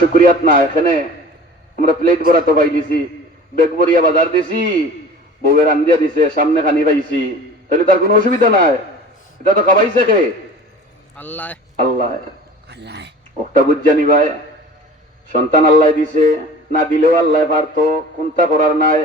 শুক্রিয়াত না, এখানে আমরা প্লেট ভরা তো পাইলিছি, বেগ ভরিয়া বাজার দিছি, বউয়ের আন্দিয়া দিছে, সামনে খানি পাইছি, তাহলে তার কোনো অসুবিধা নাই। এটা তো খাবাইছে কে? আল্লাহ। আল্লাহ ওটা বুঝ জানি ভাই, সন্তান আল্লাহ দিছে, না দিলেও আল্লাহ পারতো, কোনটা করার নাই।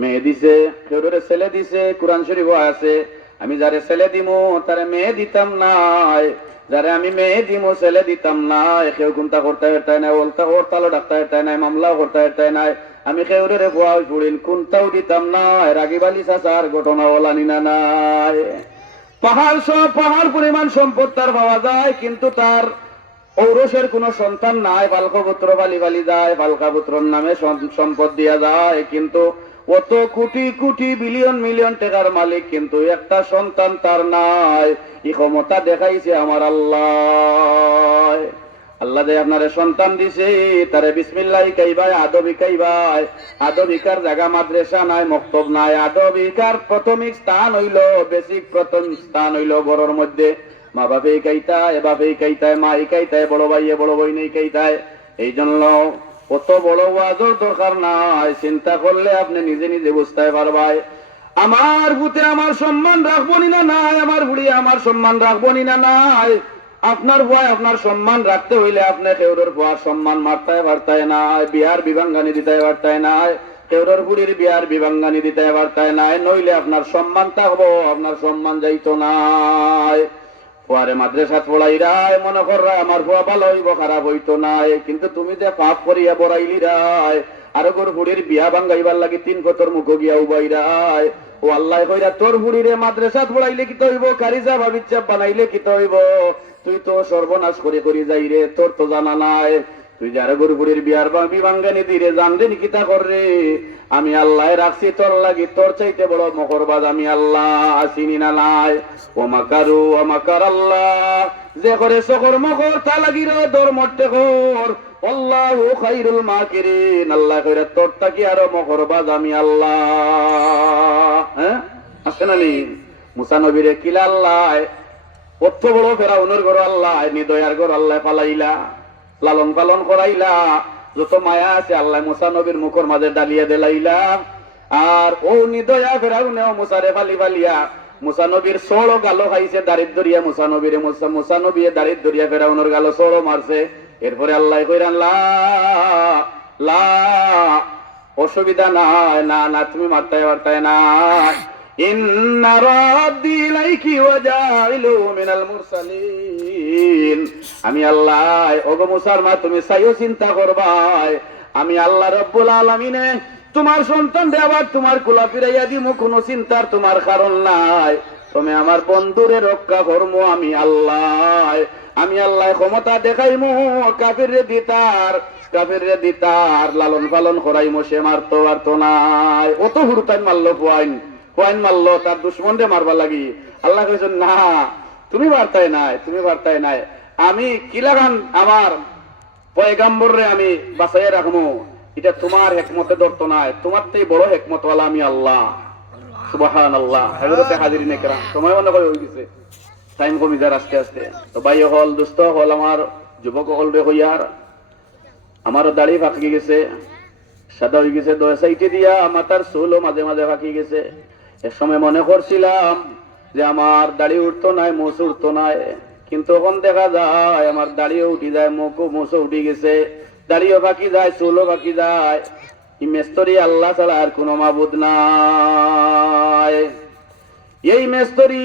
মেয়ে দিছে, কেউ ছেলে দিছে, কোরআন শরীফ আছে আমি যারে ছেলে দিমু তারে মেয়ে দিতাম নাই, যারে আমি মেয়ে দিমু ছেলে দিতাম নাই। কেউ কোনটা করতে এটাই নাই, ওরতালো ডাক্তার এটাই নাই, মামলাও করতে এটাই নাই। আমি কেউরে ভুয়া পড়িন কোনটাও দিতাম নাই। রাগিবালি চাচার ঘটনা ওলানি না নাই। পাহাড় সব পাহাড় পরিমাণ সম্পদ তার পাওয়া যায়, কিন্তু তার ঔরসের কোন সন্তান নাই। বালকপুত্র বালি বালি যায়, বালকাপুত্রর নামে সম্পদ দিয়া যায়, কিন্তু অত কোটি কোটি বিলিয়ন মিলিয়ন টাকার মালিক, কিন্তু একটা সন্তান তার নাই। এই ক্ষমতা দেখাইছে আমার আল্লাহ। আল্লাহ যে আপনারে সন্তান দিছে, তারে বিসমিল্লাহ কাইবাই, আদবি কাইবাই। আদবিকার জায়গা মাদ্রাসা নাই, মক্তব নাই। আদবিকার প্রাথমিক স্থান হইল, বেসিক প্রথম স্থান হইল ঘরের মধ্যে। মা বাপে কাইতায়, বাপে কাইতায়, মা কাইতায়, বড় ভাইয়ে বড় বই নেই কাইতায়। এই জন্য অত বড় ওয়াজের দরকার নাই, চিন্তা করলে আপনি নিজে নিজে বুঝতে পারবাই। আমার ভূতে আমার সম্মান রাখবো না নাই, আমার বুড়ি আমার সম্মান রাখবো না নাই। আপনার ভয় আপনার সম্মান রাখতে হইলে আপনি কেউরের ভুয়ার সম্মান মারতে পারতায় নাই, বিয়ার বিভাঙ্গানি দিতে পারতায় নাই, কেউরের বুড়ির বিয়ার বিভাঙ্গানি দিতে পারতায় নাই। নইলে আপনার সম্মান থাকবো, আপনার সম্মান যাইতো নাই। পরে মাদ্রাসা পড়াইরায় মনে কররায় আমার ভুয়া ভালো হইব, খারাপ হইতো নাই, কিন্তু তুমি যে পাপ করিয়া বড়াইলি রায়, আরো গোর বুড়ির বিয়া ভাঙ্গাইবার লাগি 3 কতর মুখ গিয়া উবাইরায়। ও আল্লাহ কইরা তোর বুড়িরে মাদ্রাসা পড়াইলে কি হইব, কারিজা ভাবিচ্ছা বানাইলে কি হইব? তুই তো সর্বনাশ করে করি যাই রে, তোর তো জানা নাই। তুই যারা গরু বুড়ির বিয়ার বিভাঙ্গানি দিরে জানলে নিকিতা কররে। আমি আল্লাহ রাখছি তোর লাগি, তোর চাইতে বড় মকরবাজ আমি আল্লাহ আসিনি না নাই। ও মাকারু ও মাকার আল্লাহ, যে করে সকর মকর তা লাগির দর মরতে কর। আল্লাহু খাইরুল মাকিরিন, আল্লাহ কইরা তোর তাকি আরো মকরবাজ আমি আল্লাহ। হ্যাঁ আছে না নি? মুসা নবীরে কিলা আল্লাহ অত বড় ফেরাউনের ঘর আল্লাহ, নিদয়ার ঘর আল্লাহ পালাইলা, লালন পালন করাইলা, যত মায়া আছে আল্লাহ মুসা নবীর মুখের মাঝে ডালিয়া দিলাইলা। আর ও নিদয়া ফেরাউনে মুসারে ফালি ফালিয়া মুসা নবীর ষোলো গালো খাইছে, দারিদ্রিয়া মুসা নবীরে মুসা নবী দারিদ্রিয়া ফেরাউনের গালো ষোলো মারছে। এরপরে আল্লাহ কইরান লা অসুবিধা নাই, না না তুমি মারতে পারতাই না। ইন্না রাদ্দি লাইকি ওয়া জাইলু মিনাল মুরসালিন, আমি আল্লাহ ওগো মুসার মা তুমি চাইও চিন্তা করবাই, আমি আল্লাহ রব্বুল আলামিনে তোমার সন্তান দেবার তোমার কুলা ফিরাইয়া দিমু, কোনো চিন্তার তোমার কারণ নাই। তুমি আমার বন্ধুরে রক্ষা করমু আমি আল্লাহ। আমি আল্লাহ ক্ষমতা দেখাইমু, কাফিরে দিতার লালন পালন করাইমু, সে মারতো পারতো নাই। অত হুরুতাইন মারলো কোয়াইন মারলো তার দুশ্মনরে মারবার লাগি। আল্লাহ কইছেন না তুমি বার্তায় নাই, তুমি বার্তায় নাই। আমি কি লাগান আমার পয়গাম্বররে আমি বাঁচাইয়া রাখবো, এটা তোমার হেকমতে ধরতো নাই, তোমার থেকে বড় হেকমতওয়ালা আমি আল্লাহ। সুবহানাল্লাহ। হযরতে হাজিরিন ইকরাম, সময় মনে করে হয়ে গেছে, টাইম কমি যায় আস্তে আস্তে। তো ভাই হল দুস্থ হল আমার যুবক হল রে হইয়ার, আমারও দাড়ি ফাঁকি গেছে, সাদা হয়ে গেছে, 2 সাইডে দিয়া মাথার চুলও মাঝে মাঝে ফাঁকি গেছে। এক সময় মনে করছিলাম যে আমার দাড়ি উঠতো নাই, মোছ উঠতো নাই, কিন্তু এখন দেখা যায় আমার দাড়িও উঠি যায়, মোছও উঠি গেছে, দাড়িও ফাঁকি যায়, চুলও ফাঁকি যায়। এই মেস্তরি আল্লাহ ছাড়া আর কোনো মাবুদ নাই। এই মেস্তরি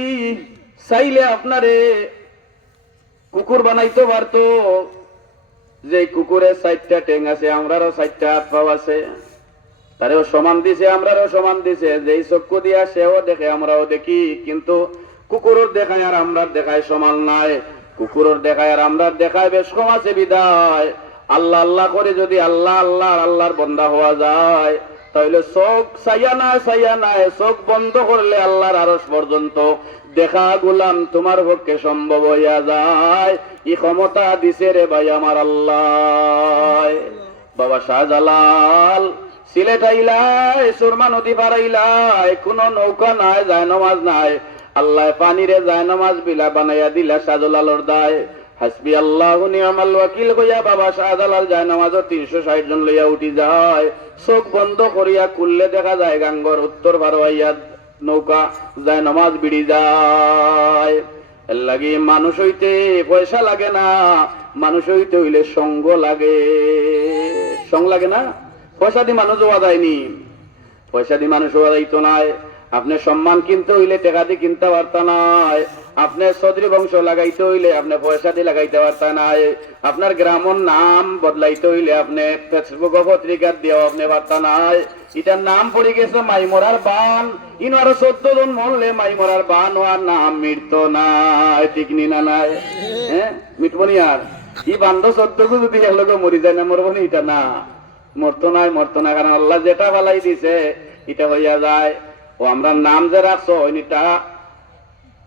চাইলে আপনারে কুকুর বানাইতে পারতো, যে কুকুরের 4টা ঠ্যাং আছে, আমরারও 4টা হাত পাও আছে, তারেও সমান দিছে, আমরারও সমান দিছে। যেই চক্ষু দিয়া সেও দেখে আমরাও দেখি, কিন্তু কুকুরের দেখায় আর আমরার দেখায় সমান নাই। কুকুরের দেখায় আর আমরার দেখায় বেশ কম আছে। বিদায় আল্লাহ আল্লাহ করে যদি আল্লাহর বন্দা হওয়া যায়, তাহলে চোখ চাইয়া নাই, চোখ বন্ধ করলে আল্লাহর আরশ পর্যন্ত দেখা গুলাম তোমার পক্ষে সম্ভব হইয়া যায়। এই ক্ষমতা দিছে রে ভাই আমার আল্লাহ। বাবা শাহজালাল সিলেট আইলাই, সুরমা নদী পার আইলাই, কোন নৌকা নাই, যায় নামাজ নাই, আল্লাহ পানিরে যায় নামাজ বিলা বানাইয়া দিলা শাহজালালর দায়। হাসবি আল্লাহু নি'মাল ওয়াকিল কইয়া বাবা শাহজালাল যায় নামাজও 360 জন লইয়া উঠি যায়। চোখ বন্ধ করিয়া খুললে দেখা যায় গাঙ্গর উত্তর ভারোয়াইয়া নৌকা যায় নামাজ বিড়ি যায়। এর লাগি মানুষ হইতে পয়সা লাগে না, মানুষ হইতে হইলে সঙ্গ লাগে। সঙ্গ লাগে না? পয়সা দিয়ে মানুষ হওয়া যায়নি, পয়সা দিয়ে মানুষ হওয়া যাইতো নাই। আপনি সম্মান কিনতে হইলে টাকা দিয়ে কিনতে পারতা নাই। আপনি চৌধুরী বংশ লাগাইতে হইলে আপনি পয়সা দিয়ে লাগাইতে পারতা নাই। আপনার গ্রামের নাম বদলাইতে হইলে আপনি ফেসবুক পত্রিকা দিয়েও আপনি পারতা নাই। এটার নাম পড়ে গেছে মাইমরার বান। ইনো আরো 14 জন মরলে মাইমরার বান আর নাম মৃত নাই, ঠিক নি না নাই? হ্যাঁ, মিটবনি আর কি বান্ধ 14 যদি একলগে মরি যায় না মরবনি? এটা না, মরতো নাই, মরতো না। কারণ আল্লাহ যেটা বালাই দিছে এটা হইয়া যায়। ও আমরা নাম যে রাখছো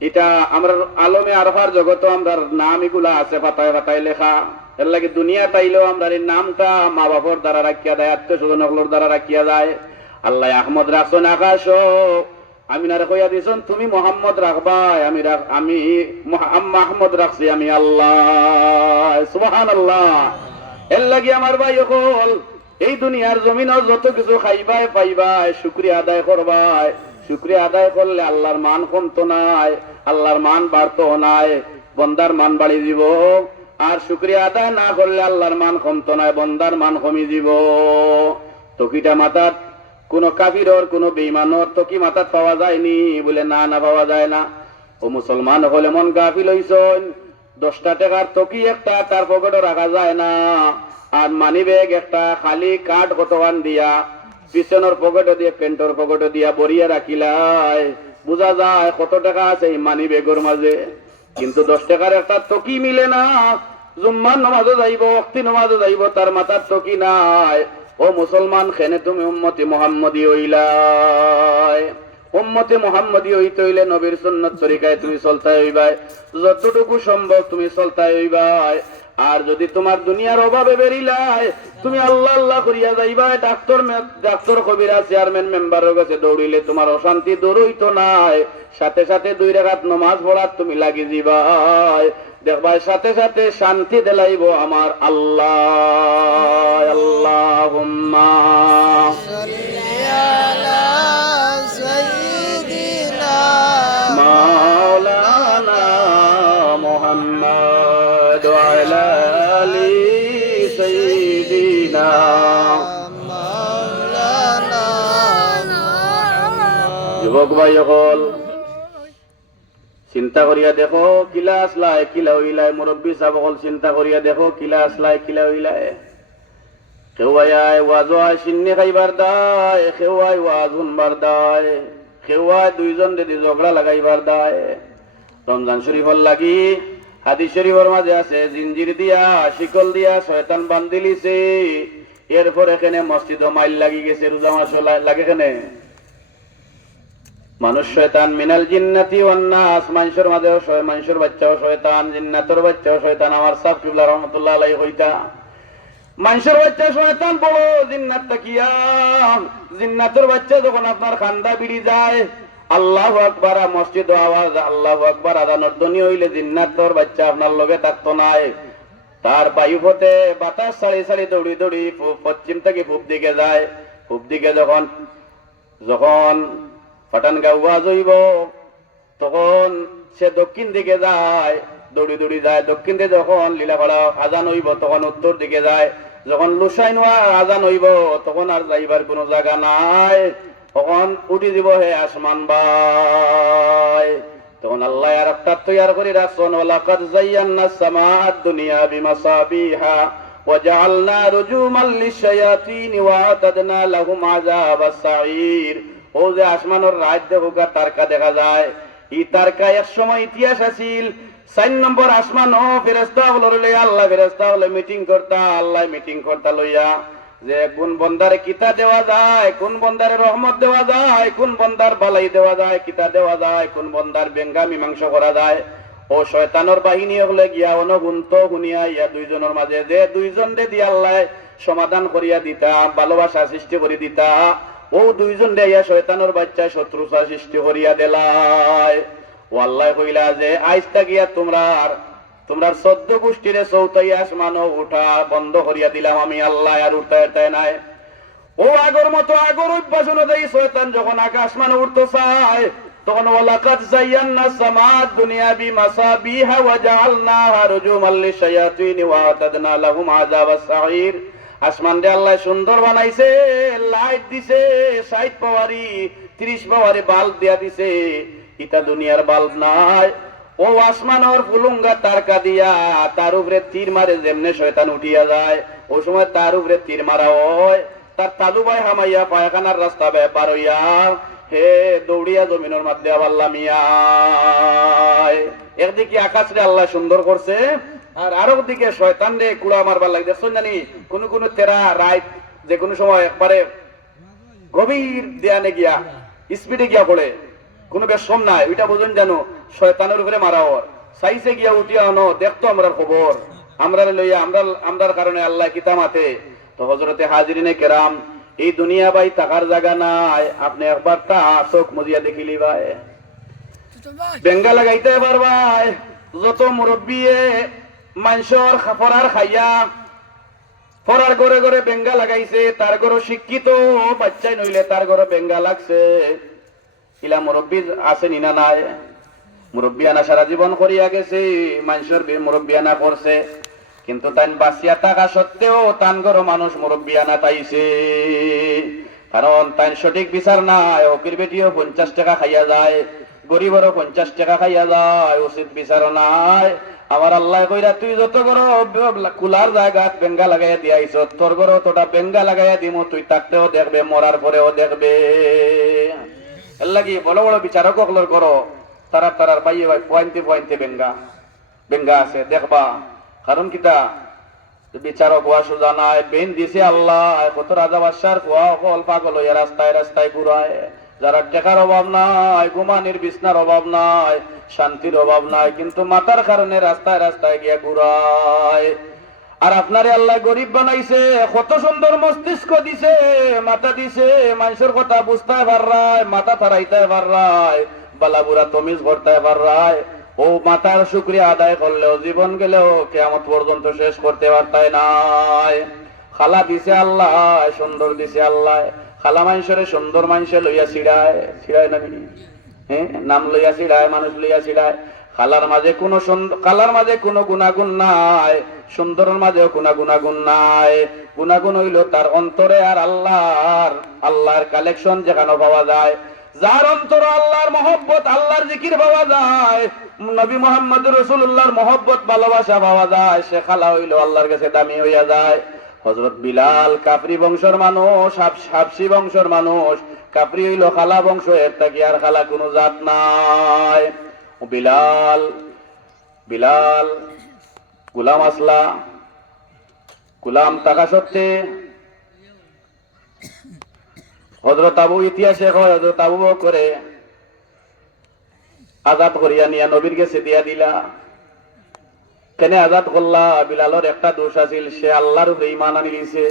এটা আমরা আলমে আরফার জগত আমরা নাম এগুলা আছে পাতায় পাতায় লেখা। এর লাগে দুনিয়া তাইলেও আমরা এই নামটা মা বাবার দ্বারা রাখিয়া দেয়, আত্মীয় স্বজনগুলোর দ্বারা রাখিয়া যায়। আল্লাহ আহমদ রাখছেন আকাশ, আমি না কইয়া দিছেন তুমি মোহাম্মদ রাখবাই, আমি আহমদ রাখছি আমি আল্লাহ। সুবহানাল্লাহ। এর লাগে আমার ভাই হল এই দুনিয়ার জমিনও যত কিছু খাইবাই পাইবাই শুকরিয়া আদায় করবাই। শুকরিয়া আদায় করলে আল্লাহর মান কমতো নাই, আল্লাহর মান বাড়তো নাই, বন্দার মান বাড়ি দিব। আর শুকরিয়া আদায় না করলে আল্লাহর মান কমতো নাই, বন্দার মান কমি দিব। তকিটা মাথাত কোন কাফিরর কোন বেঈমানর তকি মাথাত পাওয়া যায়নি বলে না, না পাওয়া যায় না। ও মুসলমান হলে মন গাফিল হইছেন। 10টা টাকার তকি একটা তার পকেটে রাখা যায় না। আর মানি ব্যাগ একটা খালি কাঠ কতখান দিয়া পিছনের পকেটে দিয়ে প্যান্টের পকেটে দিয়া বরিয়া রাখিলাই, বোঝা যায় কত টাকা আছে এই মানি ব্যাগের মাঝে। কিন্তু 10 টাকার একটা তকি মিলে না। জুম্মার নামাজও যাইব, ওয়াক্তি নামাজও যাইব, তার মাথার তকি নাই। ও মুসলমান, খেনে তুমি উম্মতি মুহাম্মদী হইলাই। উম্মতি মুহাম্মদী হইতে হইলে নবীর সুন্নাত তরিকায় তুমি চলতে হইবাই, যতটুকু সম্ভব তুমি চলতে হইবাই। আর যদি তোমার দুনিয়ার অভাবে বেরিলাই, তুমি আল্লাহ আল্লাহ করিয়া যাইবাই, ডাক্তার কবিরা চেয়ারম্যান মেম্বারের কাছে দৌড়িলে তোমার অশান্তি দূর হইতো নাই। সাথে সাথে 2 রাকাত নামাজ পড়ার তুমি লাগি যাবাই, দেখবাই সাথে সাথে শান্তি দিলাইব আমার আল্লাহ। আল্লাহুম্মা সাল্লি আলা সাইয়্যিদিনা মাওলানা মুহাম্মদ ওয়া আলা আলি সাইয়্যিদিনা মাওলানা মুহাম্মদ। যুবক ভাই হল চিন্তা করিয়া দেখো কিলা আসলাই কিলা হইলাই। মুরব্বী সাহেব হল চিন্তা করিয়া দেখো কিলা আসলাই কিলা হইলাই। কেউ আয় ওয়াজও আয় সিন্নি খাইবার দায়, কেউ আয় ওয়াজ শুনবার দায়, কেউ আয় 2 জন যদি ঝগড়া লাগাইবার দায়। রমজান শরীফর লাগি হাদিস শরীফের মাঝে আছে জিঞ্জির দিয়া শিকল দিয়া শয়তান বান্ধিলিছে। এরপর এখানে মসজিদ মাইল লাগি গেছে, রোজা মাস লাগে এখানে মানুষ শয়তান মিনাল জিন্নাতি ওয়ান নাস। মানুষের মাঝেও মানুষের বাচ্চাও শয়তান, জিন্নাতের বাচ্চাও শয়তান। আমার সাহেব কিবলা রহমাতুল্লাহ আলাইহি হইতা মানুষের বাচ্চা শয়তান বড়, জিন্নাত তাকিয়া। জিন্নাতের বাচ্চা যখন আপনার খান্দা বিড়ি যায় আল্লাহু আকবার মসজিদ আওয়াজ আল্লাহু আকবার আযানের ধ্বনি হইলে জিন্নাতের বাচ্চা আপনার লগে থাকতো নাই। তার বায়ু পথে বাতাস ছাড়ি ছাড়ি দৌড়ি দৌড়ি পশ্চিম থেকে পূব দিকে যায়। পূব দিকে যখন পাঠানগাঁও ওয়াজ হইব তখন সে দক্ষিণ দিকে যায়, দৌড়ি দৌড়ি যায়। দক্ষিণ দিকে যখন লীলাপাড়া আজান হইব তখন উত্তর দিকে যায়। যখন লুসাইন আজান হইব তখন আর যাইবার কোনো জায়গা নাই, তখন উঠি দিব হে আসমান ভাই। তখন আল্লাহ আর একটা তৈয়ার করে রাখছেন, ওয়ালাকাদ যায়্যানাস সামাআদ দুনিয়া বিমাসাবিহা ওয়া জাআলনা রুজুমান লিশ-শায়াতিন ওয়া আ'তাদনা লাহুম আযাবাস সাঈর। ও যে আসমানের রাত দেখো তারকা দেখা যায়, এই তারকা এক সময় ইতিহাস আছিল। 4 নম্বর আসমান ও ফেরেশতা বলে আল্লাহ ফেরেশতা বলে মিটিং করতা, আল্লাহ মিটিং করতা লইয়া যে কোন বন্দারে কিতা দেওয়া যায়, কোন বন্দারে রহমত দেওয়া যায়, কোন বন্দার বালাই দেওয়া যায়, কিতা দেওয়া যায়, কোন বন্দার বেঙ্গা মীমাংসা করা যায়। ও শয়তানের বাহিনী হলে গিয়া অনগুন্ত শুনিয়া ইয়া 2 জনের মাঝে যে 2 জন দিয়ে আল্লাহ সমাধান করিয়া দিতা, ভালোবাসা সৃষ্টি করে দিতা। ও 2 জন ইয়া শয়তানের বাচ্চা শত্রুতা সৃষ্টি করিয়া দিলাই। ও আল্লাহ কইলা যে আইজ তাকিয়া তোমরা তোমরা 14 গোষ্ঠীরে চৌথাই আসমানও উঠা বন্ধ করিয়া দিলাম আমি আল্লাহ, আর উঠতে নাই। ও আগর মতো আগর অভ্যাস অনুযায়ী শয়তান যখন আকাশমানে উঠতে চায় তখন ওয়ালাকাদ যায়্যানা সামাদ দুনিয়া বিমাসাবিহা ওয়া জাআলনাহা রুজুমান লিশ-শায়াতিন ওয়া আতাদনা লাহুম আযাবাস সাঈর। আসমান দে আল্লাহ সুন্দর বানাইছে, লাইট দিছে 60 পাওয়ারি 30 পাওয়ারি বাল্ব দিয়া দিছে। ইটা দুনিয়ার বাল্ব নাই। ও আসমানের ফুলুঙ্গা তারকা দিয়া তার উপরে তীর মারে, যেমনে শয়তান উঠিয়া যায় ও সময় তার উপরে তীর মারা হয়। তার তালু ভাই হামাইয়া পায়খানার রাস্তা ব্যাপার হইয়া হে দৌড়িয়া জমিনের মধ্যে আল্লাহ মিয়া। একদিকে আকাশ রে আল্লাহ সুন্দর করছে, আর আরো দিকে শয়তান রে কুড়া মারবার লাগে। দেখছেন জানি কোন কোন তেরা রাইট যে কোনো সময় একবারে গভীর দেয়ানে গিয়া স্পিডে গিয়া পড়ে, কোনো বেশম নাই, ওইটা বুঝুন জানো শয়তানের উপরে মারা হওয়ার সাইসে গিয়া উঠিয়া আনো দেখতো আমরা খবর আমরা লইয়া আমরার কারণে আল্লাহ কিতামাতে। তো হযরতে হাজিরিনে কেরাম, এই দুনিয়া ভাই থাকার জায়গা নাই। আপনি একবার তা চোখ মজিয়া দেখিলি ভাই, বেঙ্গা লাগাইতে পারবাই। যত মুরব্বী মানুষের ফরার খাইয়া ফরার ঘরে ঘরে বেঙ্গা লাগাইছে, তার ঘরে শিক্ষিত বাচ্চাই নইলে তার ঘরে বেঙ্গা লাগছে। ইলা মুরব্বী আছে নিনা নাই? মুরব্বী আনা সারা জীবন করিয়া গেছে, মানুষের মুরব্বী আনা করছে, কিন্তু তাই বাঁচিয়া থাকা সত্ত্বেও তান ঘর মানুষ মুরব্বী আনা পাইছে। কারণ তাই সঠিক বিচার নাই। অকির বেটিও 50 টাকা খাইয়া যায়, গরিবেরও 50 টাকা খাইয়া যায়, উচিত বিচার নাই। আমার আল্লাহ কইরা তুই যত বড় কুলার জায়গা বেঙ্গা লাগাইয়া দিয়াইছ, তোর ঘর তোটা বেঙ্গা লাগাইয়া দিমু, তুই থাকতেও দেখবে মরার পরেও দেখবে। এর লাগি বড় বড় বিচারক অকলর করো, তারার বাইয়ে ভাই পয়েন্টে বেঙ্গা আছে দেখবা। কারণ কিতা বিচারক হওয়া সোজা নাই। বেন দিছে আল্লাহ, কত রাজা বাদশার কুয়া অকল পাগল হইয়া রাস্তায় রাস্তায় ঘুরায়। যারা টেকার অভাব নাই, ঘুমানির বিছনার অভাব নাই, শান্তির অভাব নাই, কিন্তু মাতার কারণে রাস্তায় রাস্তায় গিয়া ঘুরায়। আর আপনারে আল্লাহ গরিব বানাইছে, কত সুন্দর মস্তিষ্ক দিছে, মাথা দিছে, মানুষের কথা বুঝতে পারায়, মাথা থারাইতে পারায়, বালাবুরা তমিজ করতে পারায়। ও মাতার শুকরিয়া আদায় করলেও জীবন গেলেও কিয়ামত পর্যন্ত শেষ করতে পারতাই নাই। খালা দিছে আল্লাহ, সুন্দর দিছে আল্লাহ। খালা মানুষের সুন্দর মানুষে লইয়া ছিড়ায় নাকি? হ্যাঁ, নাম লইয়া ছিড়ায়, মানুষ লইয়া ছিড়ায়। খালার মাঝে কোনো গুণাগুণ নাই, সুন্দরের মাঝেও কোনো গুণাগুণ নাই। গুণাগুণ হইল তার অন্তরে আর আল্লাহর কালেকশন যেখানে পাওয়া যায়। যার অন্তর আল্লাহর মহব্বত, আল্লাহর জিকির পাওয়া যায়, নবী মুহাম্মদ রাসূলুল্লাহর মহব্বত ভালোবাসা পাওয়া যায়, সে খালা হইল আল্লাহর কাছে দামি হইয়া যায়। হযরত বিলাল কাফরি বংশের মানুষ, হাবশী বংশের মানুষ। কাফরি হইল খালা বংশ, এর থাকি আর খালা কোনো জাত নাই। বিলাল গোলাম আসলা, গোলাম থাকা সত্ত্বে হযরত আবু ইতিহাসে হয় হযরত আবু বকরে আজাদ করিয়া নিয়া নবীর কাছে দিয়া দিলা। কেন আজাদ করলা? বিলালর একটা দোষ আছিল, সে আল্লাহর উপরে ঈমান আনি লিছে,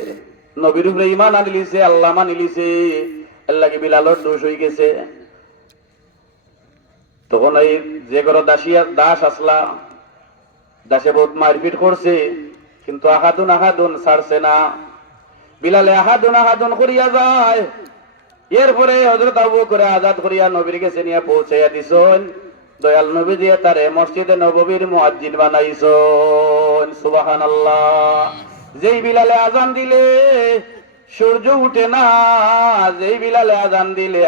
নবীর উপরে ঈমান আনি লিছে, আল্লাহ মানি লিছে। এর লাগি বিলালর দোষ হয়ে গেছে। তখন এই যে ঘর দাস আসলা, দাসে বহুত মারপিট করছে, কিন্তু আহাদুন ছাড়ছে না। বিলালে আহাদুন করিয়া যায়। এরপরে হযরত আবু বকর আজাদ করিয়া নবীর কাছে নিয়ে পৌঁছাইয়া দিছেন। দয়াল নবী দিয়ে তারে মসজিদে নববীর মুয়াজ্জিন বানাইছেন। সুবহানাল্লাহ। যেই বিলালে আজান দিলে সূর্য উঠে না, যেই বিলালে আজান দিলে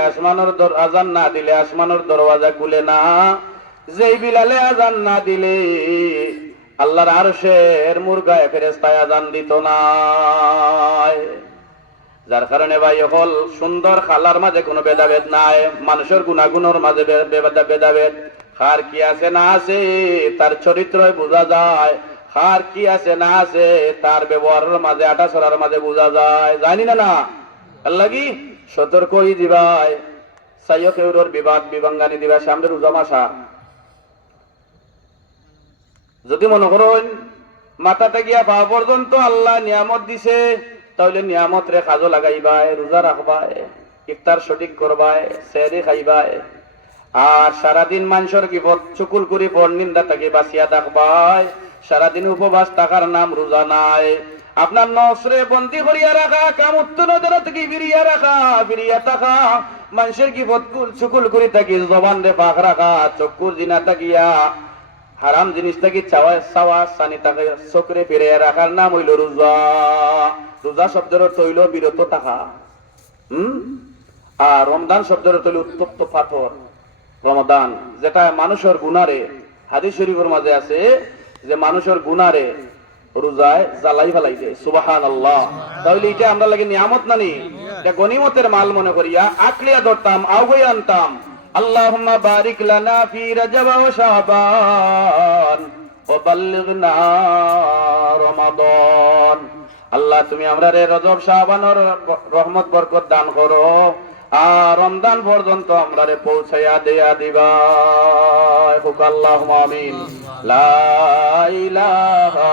আজান না দিলে আসমানের দরওয়াজা খুলে না, যেই বিলালে আজান না দিলে আল্লাহর আরশের মুরগায় ফেরেশতায় আজান দিত না। যার কারণে ভাই হল সুন্দর খালার মাঝে কোনো ভেদাভেদ নাই, মানুষের গুণাগুণের মাঝে ভেদাভেদ। কার কি আছে না আছে তার চরিত্রই বোঝা যায়, কার কি আছে না আছে তার ব্যবহারের মাঝে, আটা ছড়ার মাঝে বোঝা যায়। জানি না আল্লাহ কি সতর্ক হই দিবাই। সাইয় কেউর বিবাদ বিবাঙ্গানি দিবা। সামনে রোজা মাসা, যদি মনে করেন মাথাতে গিয়া পা পর্যন্ত আল্লাহ নিয়ামত দিছে, তাহলে নিয়ামত রে কাজও লাগাইবাই, রোজা রাখবাই, ইফতার সঠিক করবাই, সেহরি খাইবাই। আর সারাদিন মানুষের বিপদ চুকুল করি পর নিন্দা তাকে বাঁচিয়া থাকবাই, সারাদিন উপবাস থাকার নাম রোজা নাই। আপনার নসরে বন্দি করিয়া রাখা, কামুত্ত নজর থেকে ফিরিয়া রাখা, ফিরিয়া থাকা, মানুষের বিপদ চুকুল করি থাকি জবান রে পাক রাখা, চক্ষুর জিনা থাকিয়া হারাম জিনিস থাকি চাওয়া চাওয়া সানি তাকে চোখরে ফিরিয়া রাখার নাম হইল রোজা। রোজা শব্দের অর্থ হইল বিরত থাকা। আর রমজান শব্দের অর্থ হইল উত্তপ্ত পাথর। রমাদান যেটা মানুষের গুনারে, হাদিস শরীফের মাঝে আছে যে মানুষের গুনারে রোজায় জ্বালাই ফেলাই দেয়। সুবহানাল্লাহ। তাহলে এটা আমরা লাগে নিয়ামত নানি, এটা গনিমতের মাল মনে করিয়া আকলিয়া ধরতাম, আগুয়ে আনতাম। আল্লাহুম্মা বারিক লানা ফি রাজব ওয়া শাবান ওয়া বাল্লিগনা রমাদান। আল্লাহ তুমি আমরারে রজব শাবানের রহমত বরকত দান করো, আর রমজান পর্যন্ত আমরারে পৌঁছাইয়া দেয়া দিবা। আল্লাহুম্মা আমিন। লা ইলাহা